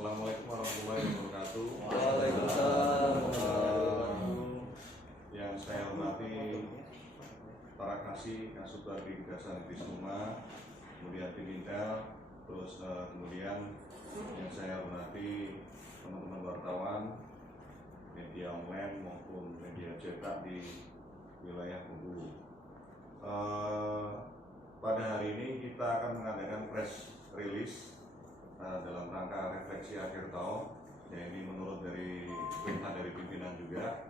Assalamualaikum warahmatullahi wabarakatuh. Waalaikumsalam. Yang saya hormati para kasih Kasubag Kejaksaan Negeri Suma, kemudian tim Intel, terus kemudian yang saya hormati teman-teman wartawan, media online maupun media cetak di wilayah Bengkulu. Pada hari ini kita akan mengadakan press release dalam rangka refleksi akhir tahun, ya ini menurut dari perintah dari pimpinan juga,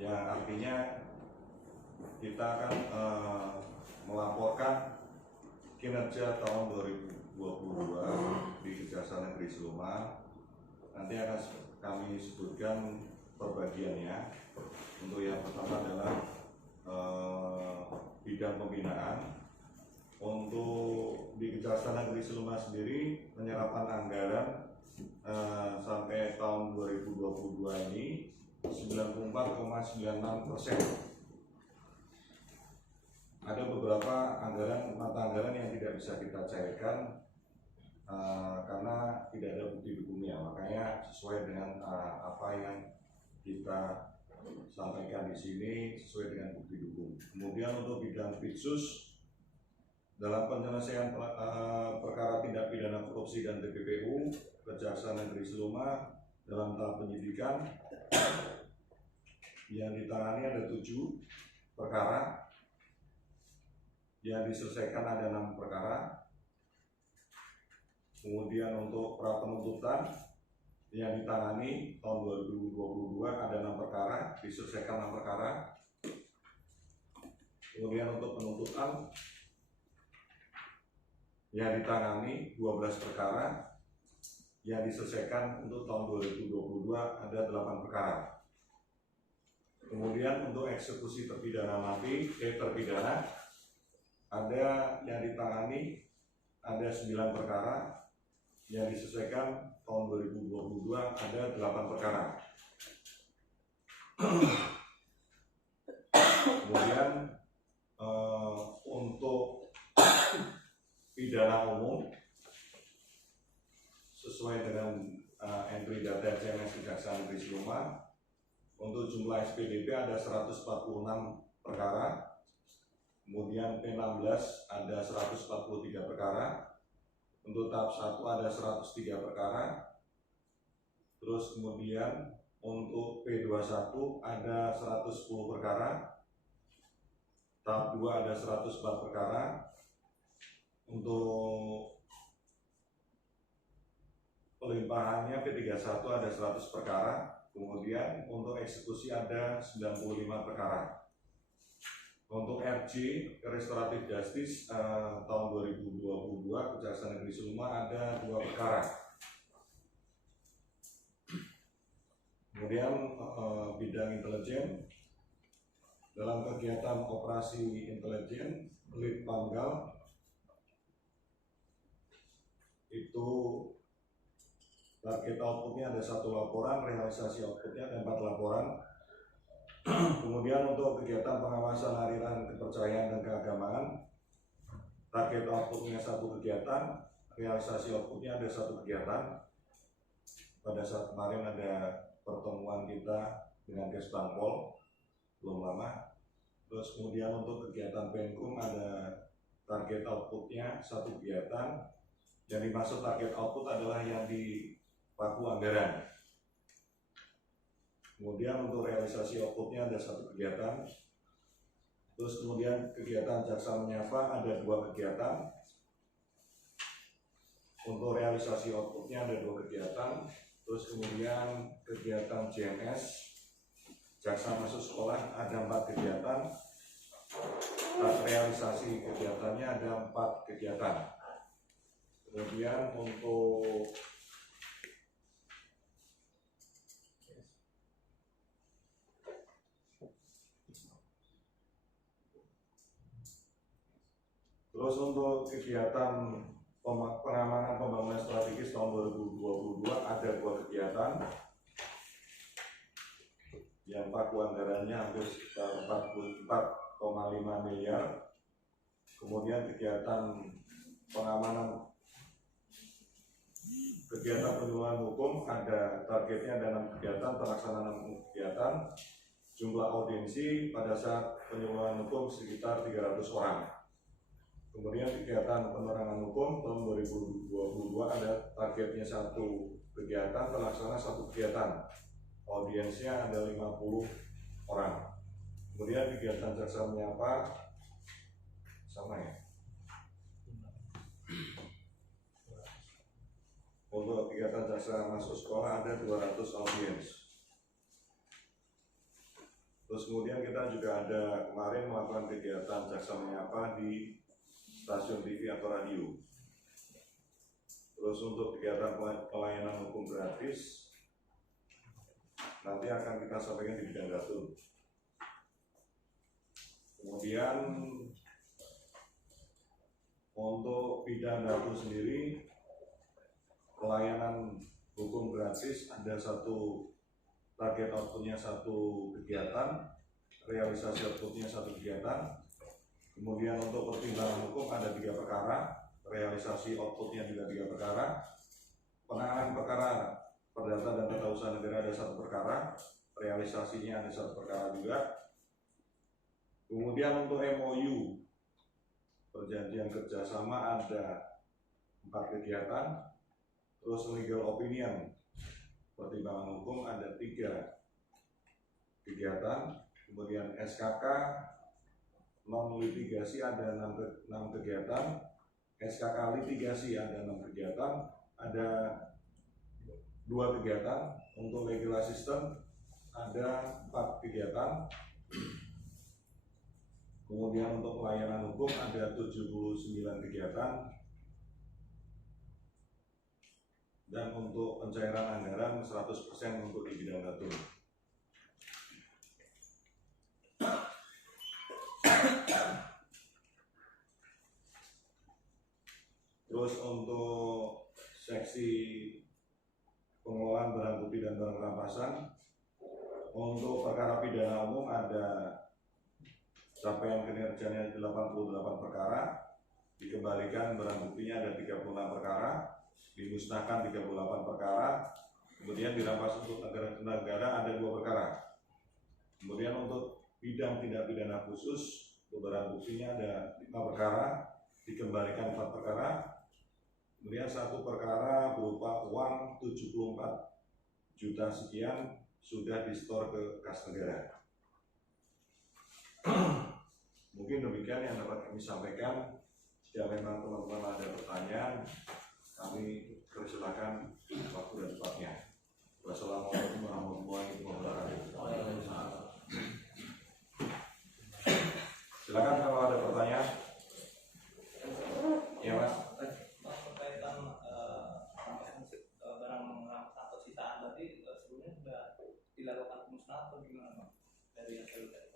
yang artinya kita akan melaporkan kinerja tahun 2022 di Kejaksaan Negeri Seluma. Nanti akan kami sebutkan perbagiannya. Untuk yang pertama adalah bidang pembinaan. Untuk di Kejaksaan Negeri Seluma sendiri, penyerapan anggaran sampai tahun 2022 ini 94,96%. Ada beberapa mata anggaran yang tidak bisa kita cairkan karena tidak ada bukti hukumnya. Makanya sesuai dengan apa yang kita sampaikan di sini sesuai dengan bukti hukum. Kemudian untuk bidang pitsus, dalam penyelesaian perkara tindak pidana korupsi dan TPPU, Kejaksaan Negeri Seluma dalam tahap penyidikan yang ditangani ada 7 perkara, yang diselesaikan ada 6 perkara. Kemudian untuk pra penuntutan yang ditangani tahun 2022 ada 6 perkara, diselesaikan 6 perkara. Kemudian untuk penuntutan yang ditangani 12 perkara, yang diselesaikan untuk tahun 2022 ada 8 perkara. Kemudian untuk eksekusi terpidana terpidana ada yang ditangani ada 9 perkara, yang diselesaikan tahun 2022 ada 8 perkara. Kemudian untuk pidana umum sesuai dengan entry data CMS Kejaksaan Negeri Seluma, untuk jumlah SPDP ada 146 perkara, kemudian P16 ada 143 perkara, untuk tahap 1 ada 103 perkara, terus kemudian untuk P21 ada 110 perkara, tahap 2 ada 104 perkara, untuk pelimpahannya P31 ada 100 perkara, kemudian untuk eksekusi ada 95 perkara. Untuk RJ, Restoratif Justice tahun 2022 Kejaksaan Negeri Seluma ada 2 perkara. Kemudian bidang intelijen, dalam kegiatan operasi intelijen Lead Panggal itu target outputnya ada 1 laporan, realisasi outputnya ada 4 laporan. Kemudian untuk kegiatan pengawasan aliran kepercayaan dan keagamaan, target outputnya 1 kegiatan, realisasi outputnya ada 1 kegiatan. Pada saat kemarin ada pertemuan kita dengan Kesbangpol belum lama. Terus kemudian untuk kegiatan Penkum ada target outputnya 1 kegiatan. Yang dimaksud target output adalah yang di paku anggaran. Kemudian untuk realisasi outputnya ada 1 kegiatan. Terus kemudian kegiatan jaksa menyapa ada 2 kegiatan. Untuk realisasi outputnya ada 2 kegiatan. Terus kemudian kegiatan JMS, jaksa masuk sekolah ada 4 kegiatan. Realisasi kegiatannya ada 4 kegiatan. Kemudian untuk kegiatan pengamanan pembangunan strategis tahun 2022 ada 2 kegiatan yang paku anggarannya hampir sekitar 44,5 miliar. Kemudian kegiatan pengamanan kegiatan penyuluhan hukum ada targetnya ada 6 kegiatan, terlaksana 6 kegiatan. Jumlah audiensi pada saat penyuluhan hukum sekitar 300 orang. Kemudian kegiatan penerangan hukum tahun 2022 ada targetnya 1 kegiatan, terlaksana 1 kegiatan. Audiensnya ada 50 orang. Kemudian kegiatan jaksa menyapa sama ya. Untuk kegiatan jaksa masuk sekolah ada 200 audiens. Terus kemudian kita juga ada kemarin melakukan kegiatan jaksa menyapa di stasiun TV atau radio. Terus untuk kegiatan pelayanan hukum gratis nanti akan kita sampaikan di bidang datu. Kemudian untuk bidang datu sendiri, pelayanan hukum gratis ada 1 target outputnya 1 kegiatan, realisasi outputnya 1 kegiatan. Kemudian untuk pertimbangan hukum ada 3 perkara, realisasi outputnya juga 3 perkara. Penanganan perkara perdata dan tata usaha negara ada 1 perkara, realisasinya ada 1 perkara juga. Kemudian untuk MOU, perjanjian kerjasama ada 4 kegiatan. Terus legal opinion, pertimbangan hukum ada 3 kegiatan. Kemudian SKK non litigasi ada 6 kegiatan. SKK litigasi ada 6 kegiatan. Ada 2 kegiatan. Untuk legal assistant ada 4 kegiatan. Kemudian untuk pelayanan hukum ada 79 kegiatan. Dan untuk pencairan anggaran 100% untuk di bidang datu. Terus untuk seksi pengelolaan barang bukti dan barang rampasan, untuk perkara pidana umum ada capaian kinerjanya 88 perkara, dikembalikan barang buktinya ada 36 perkara, dimusnahkan 38 perkara, kemudian dirampas untuk negara ada 2 perkara. Kemudian untuk bidang tindak pidana khusus, untuk barang buktinya ada 5 perkara, dikembalikan 4 perkara, kemudian 1 perkara berupa uang 74 juta sekian sudah disetor ke kas negara. Mungkin demikian yang dapat kami sampaikan. Jika memang teman-teman ada pertanyaan, kami persilakan waktu dan tempatnya. Wassalamualaikum warahmatullahi wabarakatuh. Silakan kalau ada pertanyaan. Ya Mas. Berkaitan barang atau sitaan tadi sebelumnya sudah dilakukan pemusnahan atau gimana Pak? Dari yang saya lihat.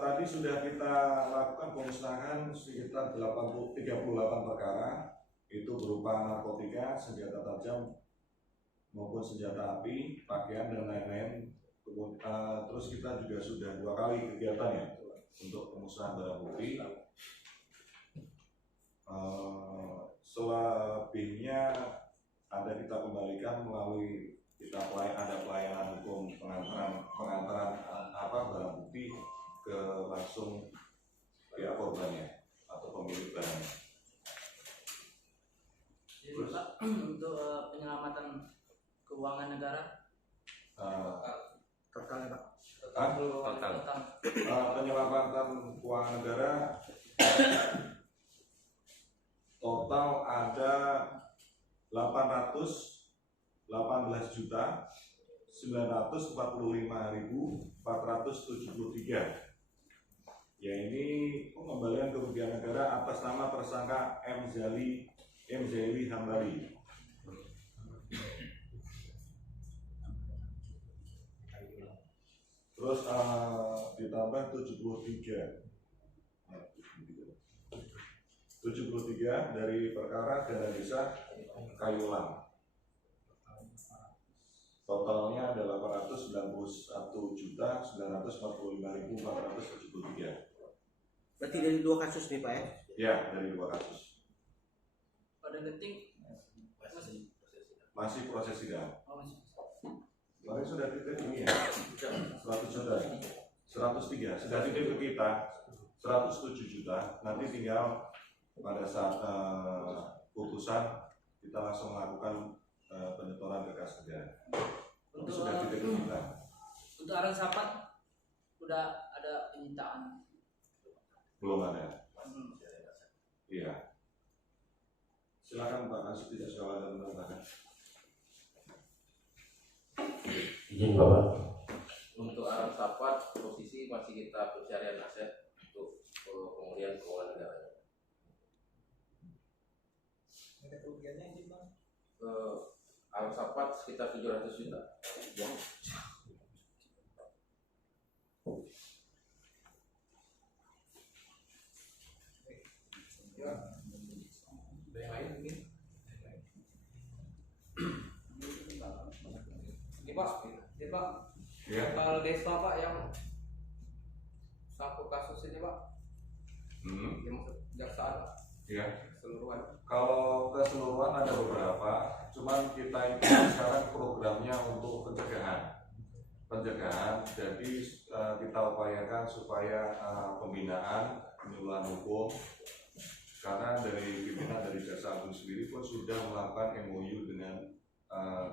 Tadi sudah kita lakukan pemusnahan sekitar 38 perkara. Itu berupa narkotika, senjata tajam maupun senjata api, pakaian dan lain-lain. Terus kita juga sudah 2 kali kegiatan ya untuk pemusnahan barang bukti. Selebihnya ada kita kembalikan melalui ada pelayanan hukum pengantaran barang bukti ke langsung pihak korbannya atau pemilik barangnya. Jadi Pak, untuk penyelamatan keuangan negara Total Pak. Penyelamatan keuangan negara total ada 800.945.473. Ya ini pengembalian kerugian negara atas nama tersangka M. Zaili Hambali. Terus ditambah 73 dari perkara dana desa Kayulang. Totalnya ada 891.945.473. Berarti dari 2 kasus nih Pak ya? Ya, dari 2 kasus. pada detik Masih proses sidang. Oh, masih. Kemarin sudah titip ini ya, 100 juta, 103, sudah titip ke kita 107 juta. Nanti tinggal pada saat putusan kita langsung melakukan penyetoran ke kas negara. Untuk Sudah titip ke kita. untuk Aran Sapat udah ada penyitaan. Belum ada. Hmm. Iya. Silakan Pak Kasih, tidak segala ada menambahkan. Izin Bapak. Untuk Aram Sapat, posisi masih kita pencarian aset untuk pemulihan keuangan negaranya. Ada kerugiannya ini bang? Aram Sapat sekitar 700 juta. Ada yang lain mungkin? Ini Pak, Iya. kepala desa Pak yang satu kasus ini Pak, yang kejaksaan Pak, Iya. keseluruhan. Kalau keseluruhan ada beberapa, cuman kita itu sekarang programnya untuk pencegahan. Jadi kita upayakan supaya pembinaan penyuluhan hukum, karena dari pimpinan dari Jaksa Agung sendiri pun sudah melakukan MOU dengan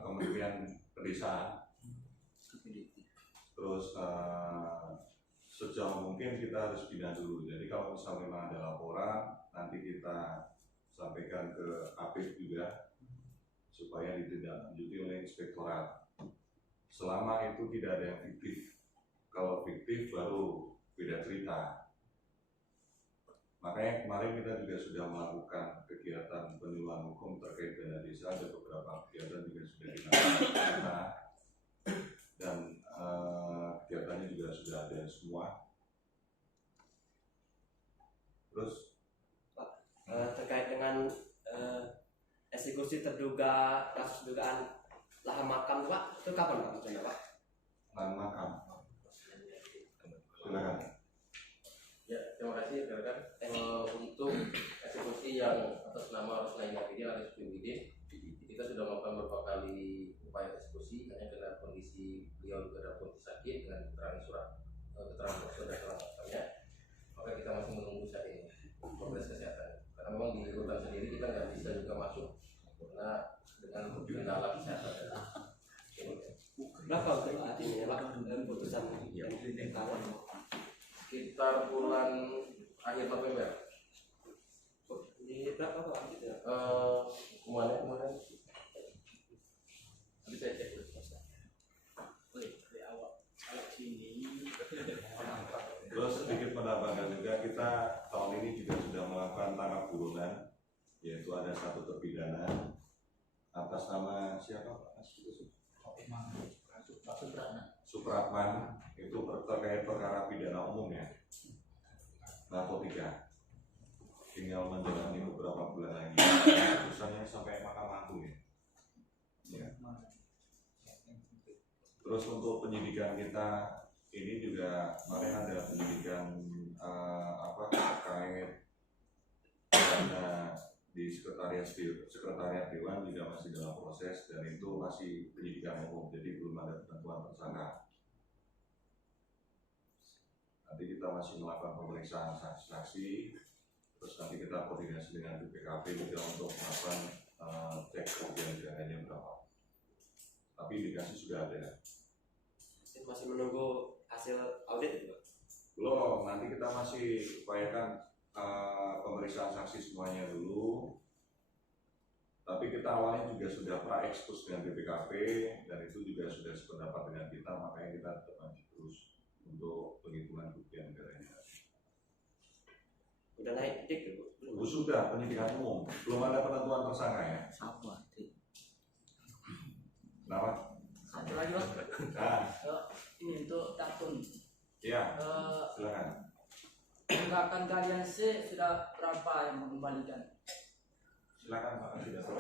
Kementerian Pedesaan. Terus sejauh mungkin kita harus bina dulu. Jadi kalau misalnya memang ada laporan, nanti kita sampaikan ke APIP juga supaya ditindaklanjuti oleh inspektorat. Selama itu tidak ada yang fiktif. Kalau fiktif baru beda cerita. Makanya kemarin kita juga sudah melakukan kegiatan penyuluhan hukum terkait dana desa. Ada beberapa kegiatan juga sudah kita lakukan dan kegiatannya juga sudah ada semua. Terus Terkait dengan eksekusi terduga kasus dugaan lahan makam Pak, itu kapan Pak maksudnya Pak? lahan makam. Silakan. Ya, terima kasih rekan. Untuk eksekusi yang atas nama Rosna Inabidi alias PBD, kita sudah melakukan beberapa kali upaya eksekusi, hanya karena kondisi beliau juga dalam kondisi sakit dengan keterangan surat keterangan dokter dan keterangannya, maka kita masih menunggu saat ini progres kesehatan. Karena memang di rutan sendiri kita nggak bisa juga masuk karena dengan kendala kesehatan. Berapa untuk saat ini Pak? Putusan yang ditahan Sekitar bulan akhir November. di berapa Pak? Gitu. Kemarin nanti saya cek dulu. Dari awal sini. Terus sedikit menambahkan juga, kita tahun ini juga sudah melakukan tangkap buronan, yaitu ada satu terpidana atas nama siapa Pak? Supratman, itu terkait perkara pidana umum ya, narkotika. Tinggal menjalani beberapa bulan lagi, putusannya sampai Mahkamah Agung ya. Ya. Terus untuk penyidikan kita ini juga kemarin ada penyidikan terkait dana di sekretariat Dewan juga masih dalam proses, dan itu masih penyidikan umum, jadi belum ada penentuan tersangka. Nanti kita masih melakukan pemeriksaan saksi-saksi, terus nanti kita koordinasi dengan BPKP juga untuk melakukan cek kerugian negaranya berapa. Tapi indikasi sudah ada. Masih menunggu hasil audit itu Pak? Belum, nanti kita masih upayakan pemeriksaan saksi semuanya dulu. Tapi kita awalnya juga sudah pra-ekspos dengan BPKP, dan itu juga sudah sependapat dengan kita, makanya kita tetap lanjut terus untuk penghitungan kerugian negaranya. Udah naik dik Bu? Itu sudah penyidikan umum, belum ada penentuan tersangka ya. Apa? Kenapa? Satu lagi Mas. Nah, Ini untuk Datun. ya, silakan. Tunggakan kalian sudah berapa yang mengembalikan? Silakan Pak Kasih Dato.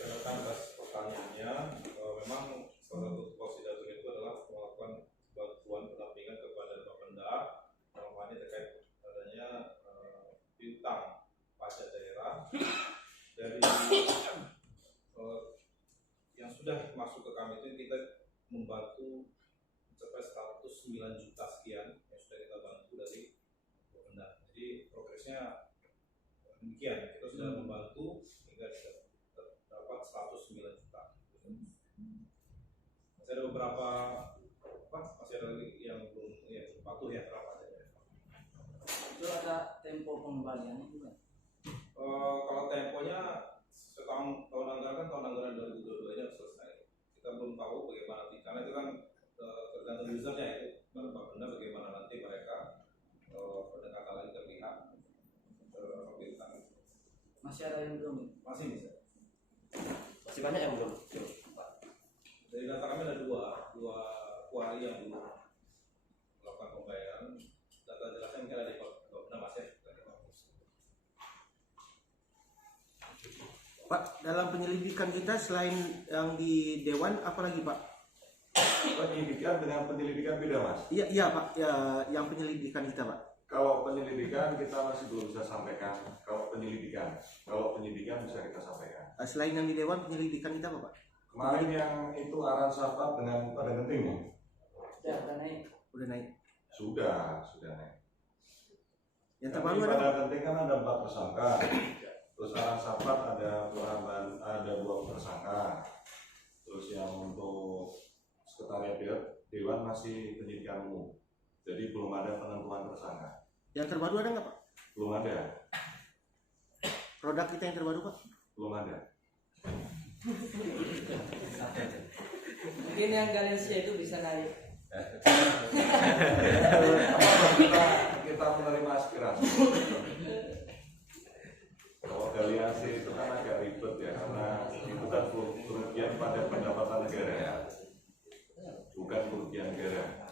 Rekan atas pertanyaannya, memang salah satu tupoksi Datun itu adalah melakukan bantuan pendampingan kepada Bapenda dalam hal ini terkait adanya piutang pajak daerah dari sudah masuk ke kami itu kita membantu mencapai 109 juta sekian yang sudah kita bantu dari Bapenda. Jadi progresnya demikian, kita sudah membantu hingga dapat 109 juta. Masih ada beberapa masih ada lagi yang belum patuh ya berapa saja. Itu ada tempo pengembaliannya juga. Kalau temponya tahun anggaran kan tahun anggaran 2022 nya selesai. Kita belum tahu bagaimana nanti karena itu kan tergantung usernya itu Bapenda bagaimana nanti mereka pendekatan lagi ke pihak pemerintah. Masih ada yang belum? Masih bisa. Masih banyak yang belum. Dari data kami ada dua kuari yang belum melakukan pembayaran. Data jelasnya mungkin ada di Bapenda masih. Pak, dalam penyelidikan kita selain yang di Dewan, apa lagi Pak? Penyidikan dengan penyelidikan beda Mas. Iya Pak, ya, yang penyelidikan kita Pak. Kalau penyelidikan kita masih belum bisa sampaikan. Kalau penyidikan bisa kita sampaikan. Selain yang di Dewan, penyelidikan kita apa Pak? Kemarin yang itu Aran Sapat dengan pada genting ya? Ya, udah naik. Udah naik. Sudah naik. Yang Kami terbaru ada pada genting kan ada 4 tersangka. Terus Aran Sapat ada 2 tersangka. Terus yang untuk sekretariat Dewan masih penyidikan umum. Jadi belum ada penentuan tersangka. yang terbaru ada nggak Pak? Belum ada. Produk kita yang terbaru Pak? Belum ada. Mungkin yang Galencia itu bisa naik. kita menerima aspirasi. Kalau Galiansi itu kan agak ribet ya karena itu kan kerugian pada pendapatan negara ya, bukan kerugian negara.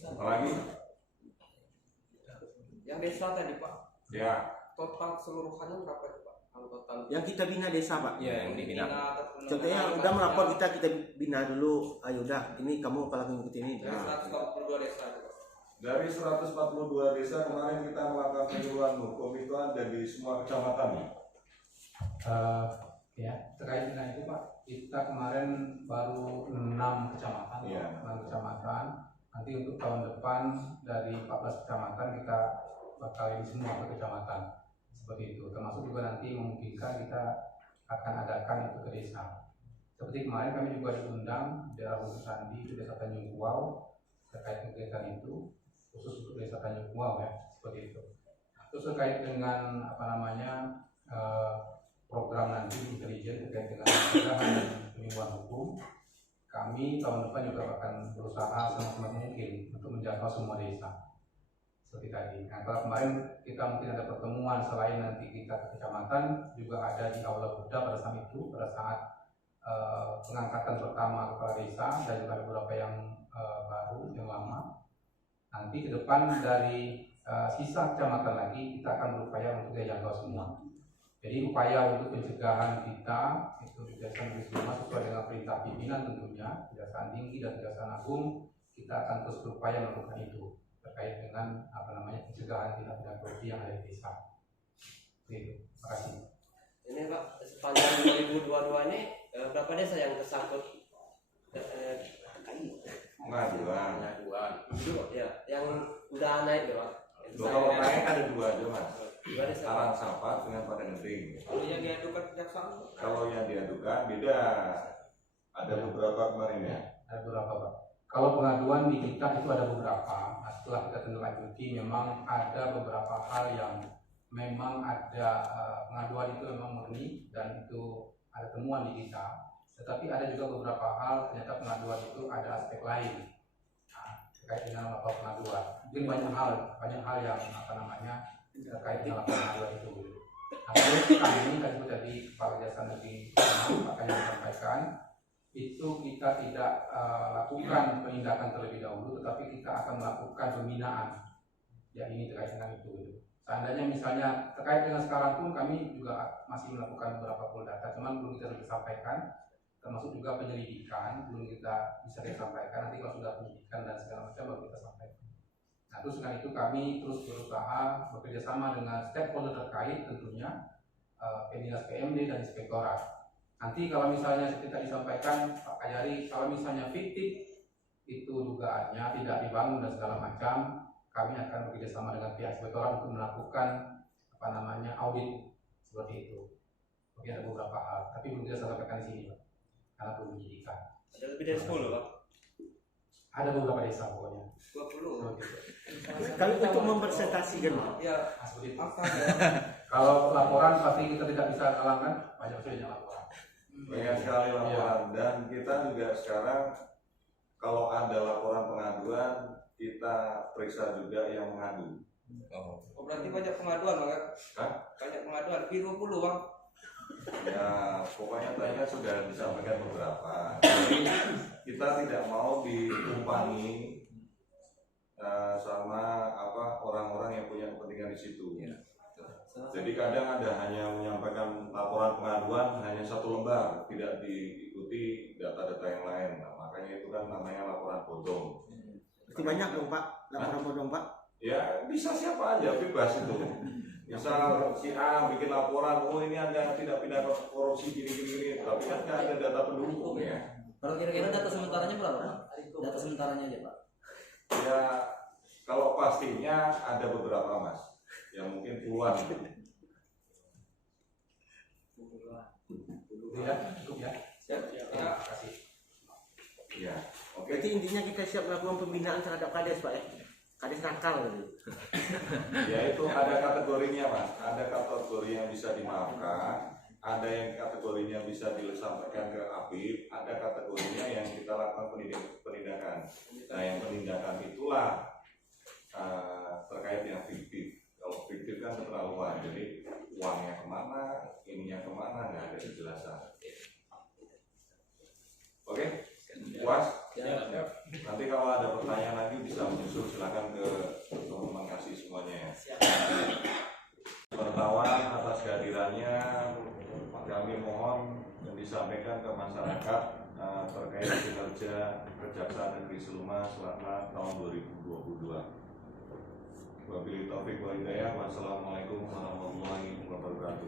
Apalagi? Yang desa tadi Pak, Ya, total keseluruhannya berapa itu Pak? Kalau total Yang kita bina desa Pak. ya yang dibina. Contohnya udah melapor kita bina dulu. Ayo udah, ini kamu kalau ngikut ini. Dari 142 desa itu Pak. dari 142 desa kemarin kita melakukan penyuluhan hukum itu ada di semua kecamatan. Ya, terkait dengan itu Pak, kita kemarin baru 6 kecamatan, Iya. 6 kecamatan. Nanti untuk tahun depan dari 14 kecamatan kita bakal ini semua ke kecamatan seperti itu. Termasuk juga nanti memungkinkan kita akan adakan itu ke desa. Seperti kemarin kami juga diundang di daerah khusus Sandi, di desa Tanjung Kuau terkait kegiatan itu khusus untuk desa Tanjung Kuau ya seperti itu. Terus terkait dengan program nanti intelijen terkait dengan pencegahan dan penyuluhan hukum, kami tahun depan juga akan berusaha semaksimal mungkin untuk menjangkau semua desa seperti tadi. Nah, kalau kemarin kita mungkin ada pertemuan selain nanti kita ke kecamatan, juga ada di Aula Buddha pada saat itu, pada saat pengangkatan pertama kepala desa dan juga ada beberapa yang baru, yang lama. Nanti ke depan dari sisa kecamatan lagi kita akan berupaya untuk dijangkau semua. Jadi upaya untuk pencegahan kita itu di Kejaksaan Negeri Sleman sesuai dengan perintah pimpinan tentunya, Kejaksaan Tinggi dan Kejaksaan Agung, kita akan terus berupaya melakukan itu terkait dengan pencegahan tindak pidana korupsi yang ada di desa. Itu. Terima kasih. Ini Pak, sepanjang 2022 ini berapa desa yang tersangkut pengaduan. itu ya yang udah naik ya Pak? Kalau naik ada 2 aja Mas. 2 desa. Aran Sapat dengan pada genting. Kalau yang diadukan kejaksaan Kalau yang diadukan beda. Ada beberapa kemarin ya. Ada beberapa Pak. Kalau pengaduan di kita itu ada beberapa. Nah, setelah kita tindaklanjuti memang ada beberapa hal yang memang ada pengaduan itu memang murni dan itu ada temuan di kita. Tetapi ada juga beberapa hal ternyata pengaduan itu ada aspek lain. Nah, terkait dengan melakukan pengaduan. Mungkin banyak hal yang terkait dengan pengaduan itu. Nah, terus kami tadi Kepala Kejaksaan Negeri akan menyampaikan itu kita tidak lakukan penindakan terlebih dahulu, tetapi kita akan melakukan pembinaan. Ya ini terkait dengan itu. Seandainya misalnya terkait dengan sekarang pun kami juga masih melakukan beberapa poldata, cuman belum kita sampaikan, termasuk juga penyelidikan belum kita bisa disampaikan. Nanti kalau sudah penyidikan dan segala macam baru kita sampaikan. Nah, terus dengan itu kami terus berusaha bekerjasama dengan stakeholder terkait tentunya Dinas PMD dan Inspektorat. Nanti kalau misalnya seperti tadi disampaikan Pak Kajari, kalau misalnya fiktif itu dugaannya tidak dibangun dan segala macam, kami akan bekerjasama dengan pihak Inspektorat untuk melakukan audit seperti itu. Oke, ada beberapa hal, tapi belum bisa saya sampaikan di sini, Pak, karena belum menyidikan. Ada lebih dari 10 Pak. Ada beberapa desa pokoknya. 20. Kalau untuk mempresentasikan, Ya, Nah, seperti itu. apa ya? Kalau laporan pasti kita tidak bisa halangan, banyak sekali laporan. Banyak sekali laporan dan kita juga sekarang kalau ada laporan pengaduan kita periksa juga yang mengadu. Oh, berarti banyak pengaduan Bang ya? Hah? Banyak pengaduan, lebih 20 Bang. Ya pokoknya tadi kan sudah disampaikan beberapa. Jadi kita tidak mau ditumpangi sama orang-orang yang punya kepentingan di situ. Jadi kadang ada hanya menyampaikan laporan pengaduan hanya 1 lembar, tidak diikuti data-data yang lain. Nah, makanya itu kan namanya laporan bodong. pasti banyak dong Pak, laporan bodong Pak. Ya bisa siapa aja, bebas itu. Misal si A bikin laporan, oh ini Anda tidak pidana korupsi gini, tapi kan nggak ada data pendukung ya. Kalau kira-kira data sementaranya berapa, Pak? Data sementaranya aja, Pak. Ya kalau pastinya ada beberapa Mas, ya mungkin puluhan. Ya, cukup ya. Ya. Terima kasih. Ya, oke. Berarti intinya kita siap melakukan pembinaan terhadap kades Pak ya. Kades nakal gitu. Ya itu ada kategorinya Mas, ada kategori yang bisa dimaafkan, ada yang kategorinya bisa disampaikan ke APIP, ada kategorinya yang kita lakukan penindakan. Nah yang penindakan itulah terkait yang fiktif. Kalau fiktif kan keterlaluan, jadi uangnya kemana, ininya kemana, nggak ada kejelasan. Oke, puas? Nanti kalau ada pertanyaan lagi bisa menyusul, silakan ke teman-teman kasih semuanya ya. Pertawan atas kehadirannya kami mohon dan disampaikan ke masyarakat terkait kinerja Kejaksaan Negeri Seluma selama tahun 2022. Wabillahi taufiq wal hidayah. Wassalamualaikum warahmatullahi wabarakatuh.